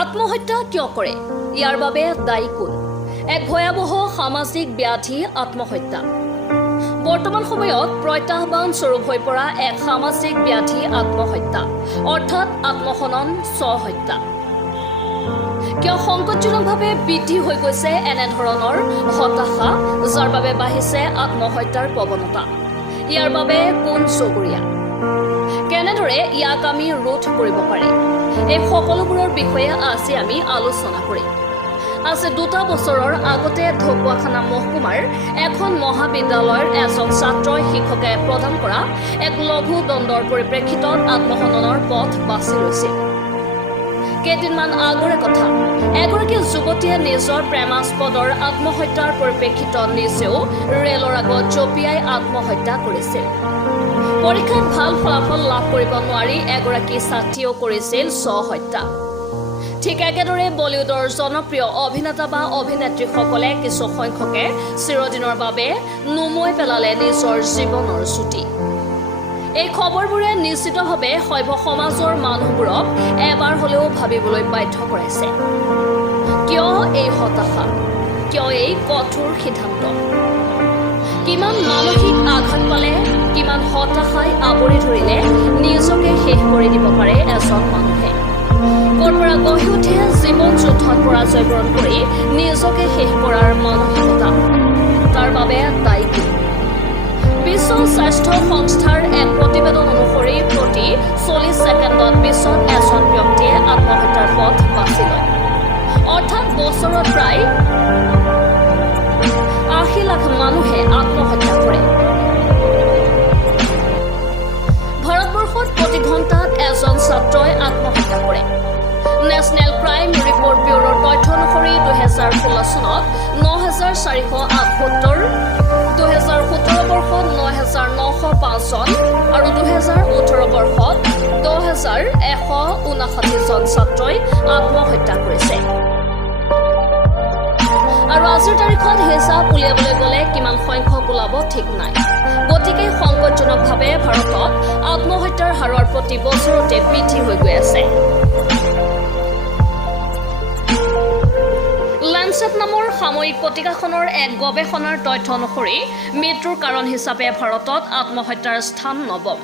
আত্মহত্যা কিয় কৰে? ইয়াৰ বাবে দায়ী কোন? এক ভয়াবহ সামাজিক ব্যাধি আত্মহত্যা। বৰ্তমান সময়ত প্ৰত্যাহ্বান স্বৰূপ হৈ পৰা এক সামাজিক ব্যাধি আত্মহত্যা, অৰ্থাৎ আত্মহনন স্বহত্যা। কিয় সংকটজনকভাৱে বৃদ্ধি হৈ গৈছে এনেধৰণৰ হতাশা, যাৰ বাবে বাঢ়িছে আত্মহত্যাৰ প্ৰৱণতা? ইয়াৰ বাবে কোন চুবুৰীয়া? কেনেদৰে ইয়াক আমি ৰোধ কৰিব পাৰি? এই সকলোবোৰৰ বিষয়ে আজি আমি আলোচনা কৰিম। আজি 2 বছৰৰ আগতে ঢকুৱাখানা মহকুমাৰ এখন মহাবিদ্যালয়ৰ এজন ছাত্ৰই শিক্ষকে প্ৰদান কৰা এক লঘু দণ্ডৰ পৰিপ্ৰেক্ষিতত আত্মহননৰ পথ বাছি লৈছিল। কেইদিনমান আগৰে কথা, এগৰাকী যুৱতীয়ে নিজৰ প্ৰেমাস্পদৰ আত্মহত্যাৰ পৰিপ্ৰেক্ষিতত নিজেও ৰেলৰ আগত জঁপিয়াই আত্মহত্যা কৰিছিল। পৰীক্ষাত ভাল ফলাফল লাভ কৰিব নোৱাৰি এগৰাকী ছাত্ৰীয়েও কৰিছিল স্বহত্যা। ঠিক একেদৰে বলিউডৰ জনপ্ৰিয় অভিনেতা বা অভিনেত্ৰীসকলে কিছু সংখ্যকে চিৰদিনৰ বাবে নুমুৱাই পেলালে নিজৰ জীৱনৰ ছুটি। এই খবৰবোৰে নিশ্চিতভাৱে সভ্য সমাজৰ মানুহবোৰক এবাৰ হ'লেও ভাবিবলৈ বাধ্য কৰাইছে। কিয় এই হতাশা? কিয় এই কঠোৰ সিদ্ধান্ত? কিমান মানসিক আঘাত পালে, কিমান হতাশাই আৱৰি ধৰিলে নিজকে শেষ কৰি দিব পাৰে এজন মানুহে? ক'ৰ পৰা গঢ়ি উঠে জীৱন যুদ্ধত পৰাজয় বৰণ কৰি নিজকে শেষ কৰাৰ মানসিকতা? তাৰ বাবে দায়ী কোন? বিশ্ব স্বাস্থ্য সংস্থাৰ এক প্ৰতিবেদন অনুসৰি প্ৰতি 40 ছেকেণ্ডত বিশ্বত এজন ব্যক্তিয়ে আত্মহত্যাৰ পথ বাছি লয়। অৰ্থাৎ বছৰত প্ৰায় 80 লাখ মানুহে আত্মহত্যা কৰে। ভাৰতবৰ্ষত প্ৰতি ঘণ্টাত এজন ছাত্ৰই আত্মহত্যা কৰে। নেশ্যনেল ক্ৰাইম ৰিপৰ্ট ব্যুৰোৰ তথ্য অনুসৰি 2016 চনত 9478, 2017 বৰ্ষত 9905 জন আৰু 2018 বৰ্ষত 10159 জন ছাত্ৰই আত্মহত্যা কৰিছে। আৰু আজিৰ তাৰিখত হিচাপ উলিয়াবলৈ গ'লে কিমান সংখ্যক ওলাব ঠিক নাই। গতিকে সংকটজনকভাৱে ভাৰতত আত্মহত্যাৰ হাৰৰ প্ৰতি বছৰতে বৃদ্ধি হৈ গৈ আছে। লেঞ্চেট নামৰ সাময়িক পত্ৰিকাখনৰ এক গৱেষণাৰ তথ্য অনুসৰি মৃত্যুৰ কাৰণ হিচাপে ভাৰতত আত্মহত্যাৰ স্থান 9ম।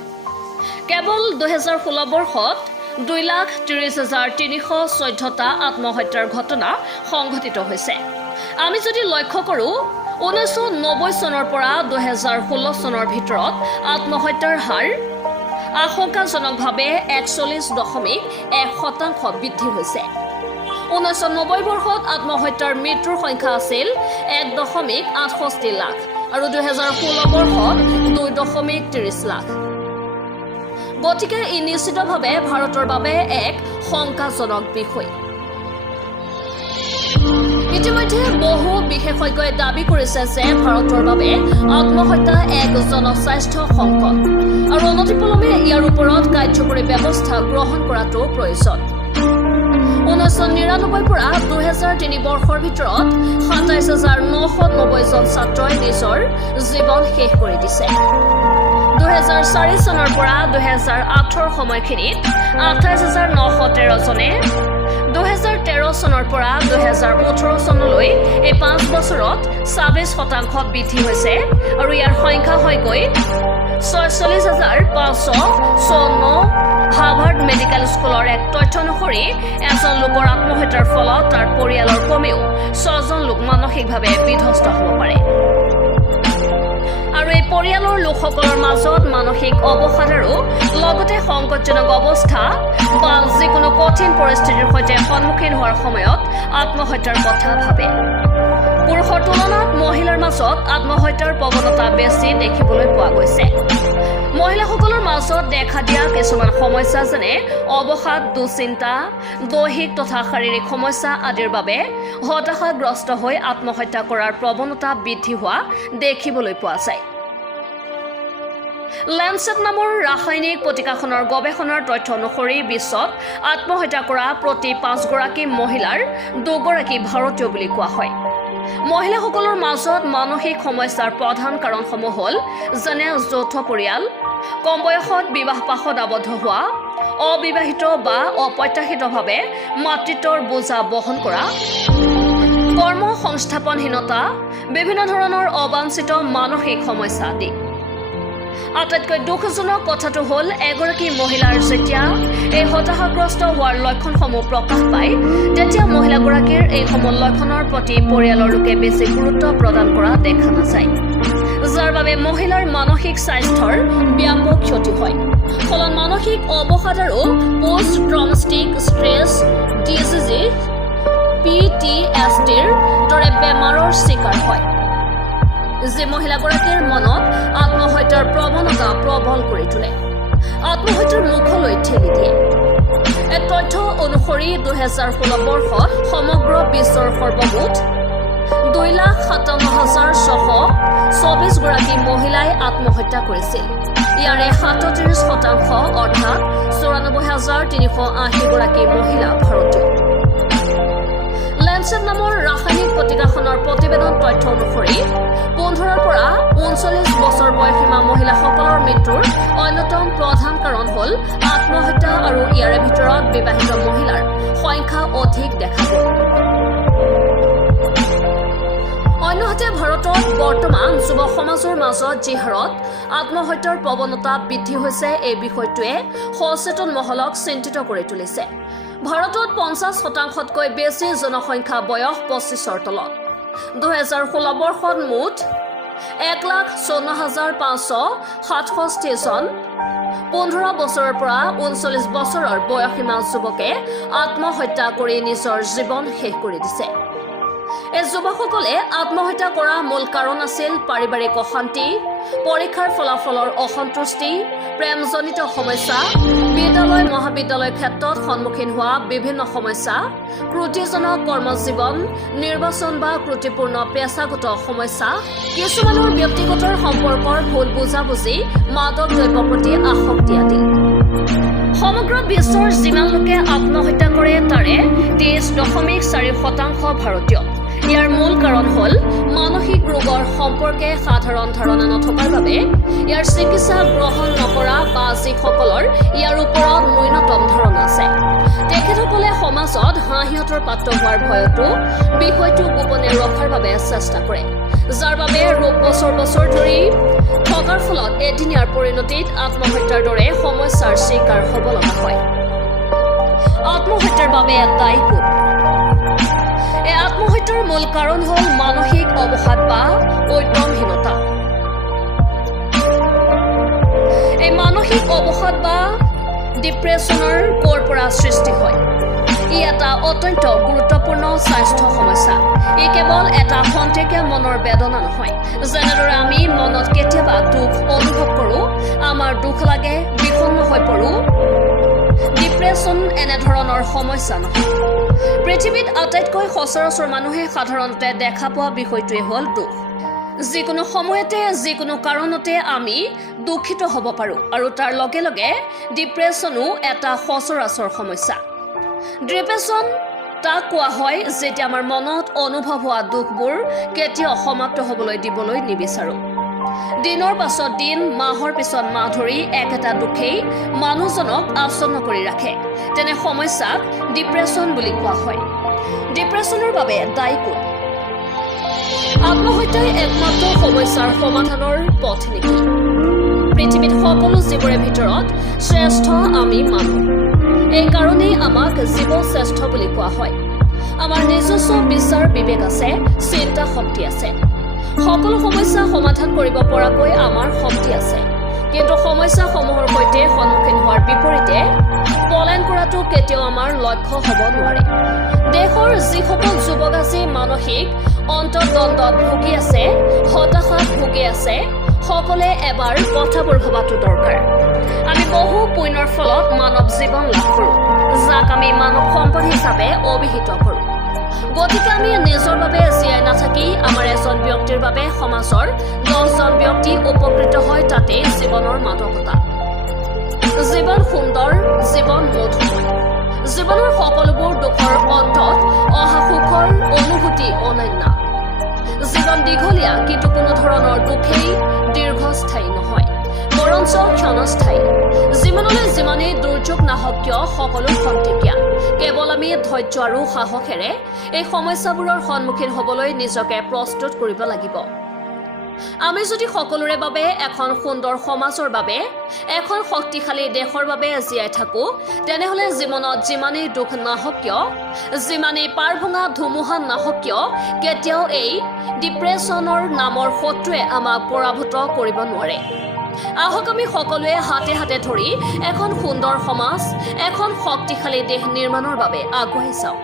কেৱল 2016 বৰ্ষত 2,30,314টা আত্মহত্যাৰ ঘটনা সংঘটিত হৈছে। আমি যদি লক্ষ্য কৰোঁ, 1990 চনৰ পৰা 2016 চনৰ ভিতৰত আত্মহত্যাৰ হাৰ আশংকাজনকভাৱে 41.1% বৃদ্ধি হৈছে। 1990 বৰ্ষত আত্মহত্যাৰ মৃত্যুৰ সংখ্যা আছিল 1.68 লাখ আৰু 2016 বৰ্ষত 2.30 লাখ। গতিকে ই নিশ্চিতভাৱে ভাৰতৰ বাবে এক শংকাজনক বিষয়। ইতিমধ্যে বহু বিশেষজ্ঞই দাবী কৰিছে যে ভাৰতৰ বাবে আত্মহত্যা এক জনস্বাস্থ্য সংকট আৰু অনতিপলমে ইয়াৰ ওপৰত কাৰ্যকৰী ব্যৱস্থা গ্ৰহণ কৰাটো প্ৰয়োজন। 1999 পৰা 2003 বৰ্ষৰ ভিতৰত 27,990 জন ছাত্ৰই নিজৰ জীৱন শেষ কৰি দিছে। 2004 চনৰ পৰা 2008 সময়খিনিত 28,913 জনে, 2013 চনৰ পৰা 2018 চনলৈ এই 5 বছৰত 26% বৃদ্ধি হৈছে আৰু ইয়াৰ সংখ্যা হৈ গৈ 46,554। হাৰ্ভাৰ্ড মেডিকেল স্কুলৰ এক তথ্য অনুসৰি এজন লোকৰ আত্মহত্যাৰ ফলত তাৰ পৰিয়ালৰ কমেও 6 জন লোক মানসিকভাৱে বিধ্বস্ত হ'ব পাৰে। আৰু এই পৰিয়ালৰ লোকসকলৰ মাজত মানসিক অৱসাদ আৰু লগতে সংকটজনক অৱস্থা বা যিকোনো কঠিন পৰিস্থিতিৰ সৈতে সন্মুখীন হোৱাৰ সময়ত আত্মহত্যাৰ কথা ভাবে। পুৰুষৰ তুলনাত মহিলাৰ মাজত আত্মহত্যাৰ প্ৰৱণতা বেছি দেখিবলৈ পোৱা গৈছে। মহিলাসকলৰ মাজত দেখা দিয়া কিছুমান সমস্যা যেনে অৱসাদ, দুশ্চিন্তা, দৈহিক তথা শাৰীৰিক সমস্যা আদিৰ বাবে হতাশাগ্ৰস্ত হৈ আত্মহত্যা কৰাৰ প্ৰৱণতা বৃদ্ধি হোৱা দেখিবলৈ পোৱা যায়। লেঞ্চেট নামৰ ৰাসায়নিক পত্ৰিকাখনৰ গৱেষণাৰ তথ্য অনুসৰি বিশ্বত আত্মহত্যা কৰা প্ৰতি 5 গৰাকী মহিলাৰ 2 গৰাকী ভাৰতীয় বুলি কোৱা হয়। মহিলাসকলৰ মাজত মানসিক সমস্যাৰ প্ৰধান কাৰণসমূহ হ'ল যেনে যৌথ পৰিয়াল, কম বয়সত বিবাহপাশত আবদ্ধ হোৱা, অবিবাহিত বা অপ্ৰত্যাশিতভাৱে মাতৃত্বৰ বোজা বহন কৰা, কৰ্ম সংস্থাপনহীনতা, বিভিন্ন ধৰণৰ অবাঞ্ছিত মানসিক সমস্যা আদি। আটাইতকৈ দুখজনক কথাটো হ'ল এগৰাকী মহিলাৰ যেতিয়া এই হতাশাগ্ৰস্ত হোৱাৰ লক্ষণসমূহ প্ৰকাশ পায় তেতিয়া মহিলাগৰাকীৰ এইসমূহ লক্ষণৰ প্ৰতি পৰিয়ালৰ লোকে বেছি গুৰুত্ব প্ৰদান কৰা দেখা নাযায়, যাৰ বাবে মহিলাৰ মানসিক স্বাস্থ্যৰ ব্যাপক ক্ষতি হয়। ফলত মানসিক অৱসাদ আৰু পোষ্ট ট্ৰমাটিক ষ্ট্ৰেছ ডিজিজ PTSDৰ দৰে বেমাৰৰ শিকাৰ হয়, যি মহিলাগৰাকীৰ মনত আত্মহত্যাৰ প্ৰৱণতা প্ৰবল কৰি তোলে, আত্মহত্যাৰ মুখলৈ ঠেলি দিয়ে। এক তথ্য অনুসৰি 2016 বৰ্ষত সমগ্ৰ বিশ্বৰ সৰ্বমুঠ 2,57,624 গৰাকী মহিলাই আত্মহত্যা কৰিছিল। ইয়াৰে 37% অৰ্থাৎ 94,380 গৰাকী মহিলা ভাৰতীয়। লেঞ্চেট নামৰ ৰাসায়নিক পত্ৰিকাখনৰ প্ৰতিবেদন তথ্য অনুসৰি 15 পৰা 39 বছৰ বয়সীমা মহিলাসকলৰ মৃত্যুৰ অন্যতম প্ৰধান কাৰণ হ'ল আত্মহত্যা আৰু ইয়াৰে ভিতৰত বিবাহিত মহিলাৰ সংখ্যা অধিক দেখা গ'ল। অন্যহাতে ভাৰতত বৰ্তমান যুৱ সমাজৰ মাজত যি হাৰত আত্মহত্যাৰ প্ৰৱণতা বৃদ্ধি হৈছে এই বিষয়টোৱে সচেতন মহলক চিন্তিত কৰি তুলিছে। ভাৰতত 50%তকৈ বেছি জনসংখ্যা বয়স 25ৰ তলত। 2016 বৰ্ষত মুঠ 1,54,567 জন 15 বছৰৰ পৰা 39 বছৰৰ বয়সীমা যুৱকে আত্মহত্যা কৰি নিজৰ জীৱন শেষ কৰি দিছে। এই যুৱকসকলে আত্মহত্যা কৰা মূল কাৰণ আছিল পাৰিবাৰিক অশান্তি, পৰীক্ষাৰ ফলাফলৰ অসন্তুষ্টি, প্ৰেমজনিত সমস্যা, বিদ্যালয় মহাবিদ্যালয় ক্ষেত্ৰত সন্মুখীন হোৱা বিভিন্ন সমস্যা, ক্ৰুটিজনক কৰ্মজীৱন, নিৰ্বাচন বা ক্ৰুটিপূৰ্ণ পেছাগত সমস্যা, কিছুমানৰ ব্যক্তিগত সম্পৰ্কৰ ভুল বুজাবুজি, মাদক দ্ৰব্যৰ প্ৰতি আসক্তি আদি। সমগ্ৰ বিশ্বৰ যিমান লোকে আত্মহত্যা কৰে তাৰে 23.4% ভাৰতীয়। ইয়াৰ মূল কাৰণ হ'ল মানসিক ৰোগৰ সম্পৰ্কে সাধাৰণ ধাৰণা নথকাৰ বাবে, ইয়াৰ চিকিৎসা গ্ৰহণ নকৰা বা যিসকলৰ ইয়াৰ ওপৰত ন্যূনতম ধাৰণা আছে, তেখেতসকলে সমাজত হাঁহিয়তৰ পাত্ৰ হোৱাৰ ভয়তো বিষয়টো গোপনে ৰখাৰ বাবে চেষ্টা কৰে, যাৰ বাবে ৰোগ বছৰ বছৰ ধৰি থকাৰ ফলত এদিনীয়াৰ পৰিণতিত আত্মহত্যাৰ দৰে সমস্যাৰ চিকাৰ হ'ব লগা হয়। আত্মহত্যাৰ বাবে দায়ী কোন? এই আত্মহত্যাৰ মূল কাৰণ হ'ল মানসিক অৱসাদ বা উদ্যমহীনতা। এই মানসিক অৱসাদ বা ডিপ্ৰেছনৰ ক'ৰ পৰা সৃষ্টি হয়? ই এটা অত্যন্ত গুৰুত্বপূৰ্ণ স্বাস্থ্য সমস্যা। ই কেৱল এটা খন্তেকীয়া মনৰ বেদনা নহয়। যেনেদৰে আমি মনত কেতিয়াবা দুখ অনুভৱ কৰোঁ, আমাৰ দুখ লাগে, বিষণ্ণ হৈ পৰোঁ, ডিপ্ৰেছন এনেধৰণৰ সমস্যা নহয়। পৃথিৱীত আটাইতকৈ সচৰাচৰ মানুহে সাধাৰণতে দেখা পোৱা বিষয়টোৱে হ'ল দুখ। যিকোনো সময়তে যিকোনো কাৰণতে আমি দুখিত হ'ব পাৰোঁ আৰু তাৰ লগে লগে ডিপ্ৰেছনো এটা সচৰাচৰ সমস্যা। ডিপ্ৰেছন তাক কোৱা হয় যেতিয়া আমাৰ মনত অনুভৱ হোৱা দুখবোৰ কেতিয়াও সমাপ্ত হ'বলৈ দিবলৈ নিবিচাৰোঁ। দিনৰ পাছত দিন, মাহৰ পিছত মাহ ধৰি একেটা দুখেই মানুহজনক আচ্ছন্ন কৰি ৰাখে। তেনে সমস্যাক ডিপ্ৰেছন বুলি কোৱা হয়। ডিপ্ৰেছনৰ বাবে দায়ী কোন? আত্মহত্যাই একমাত্ৰ সমস্যাৰ সমাধানৰ পথ নেকি? পৃথিৱীত সকলো জীৱৰে ভিতৰত শ্ৰেষ্ঠ আমি মানুহ। এই কাৰণেই আমাক জীৱ শ্ৰেষ্ঠ বুলি কোৱা হয়। আমাৰ নিজস্ব বিচাৰ বিবেক আছে, চিন্তা শক্তি আছে। সকলো সমস্যা সমাধান কৰিব পৰাকৈ আমাৰ শক্তি আছে। কিন্তু সমস্যাসমূহৰ সৈতে সন্মুখীন হোৱাৰ বিপৰীতে পলায়ন কৰাটো কেতিয়াও আমাৰ লক্ষ্য হ'ব নোৱাৰে। দেশৰ যিসকল যুৱক আজি মানসিক অন্তৰ্দ্বন্দ্বত ভুগি আছে, হতাশাত ভুগি আছে, সকলে এবাৰ কথাবোৰ ভবাটো দৰকাৰ। আমি বহু পুণ্যৰ ফলত মানৱ জীৱন লাভ কৰোঁ, যাক আমি মানৱ সম্পদ হিচাপে অভিহিত কৰোঁ। গতিকে আমি নিজৰ বাবে জীয়াই নাথাকি আমাৰ এজন ব্যক্তিৰ বাবে সমাজৰ 10জন ব্যক্তি উপকৃত হয়, তাতেই জীৱনৰ মাদকতা। জীৱন সুন্দৰ, জীৱন মধুময়। জীৱনৰ সকলোবোৰ দুখৰ অন্তত অহা সুখৰ অনুভূতি অনন্য। জীৱন দীঘলীয়া, কিন্তু কোনো ধৰণৰ দুখেই দীৰ্ঘস্থায়ী নহয়। বৰং বৰঞ্চ ক্ষণস্থায়ী। জীৱনলৈ যিমানেই দুৰ্যোগ নাহক কিয় সকলো খন্তেকীয়া। কেৱল আমি ধৈৰ্য আৰু সাহসেৰে এই সমস্যাবোৰৰ সন্মুখীন হ'বলৈ নিজকে প্ৰস্তুত কৰিব লাগিব। আমি যদি সকলোৰে বাবে এখন সুন্দৰ সমাজৰ বাবে এখন শক্তিশালী দেশৰ বাবে জীয়াই থাকো, তেনেহ'লে জীৱনত যিমানেই দুখ নাহক কিয়, যিমানেই পাৰ ভঙা ধুমুহা নাহক কিয়, কেতিয়াও এই ডিপ্ৰেশ্যনৰ নামৰ শত্ৰুৱে আমাক পৰাভূত কৰিব নোৱাৰে। আহক আমি সকলোৱে হাতে হাতে ধৰি এখন সুন্দৰ সমাজ, এখন শক্তিশালী দেশ নিৰ্মাণৰ বাবে আগুৱাই যাওঁ।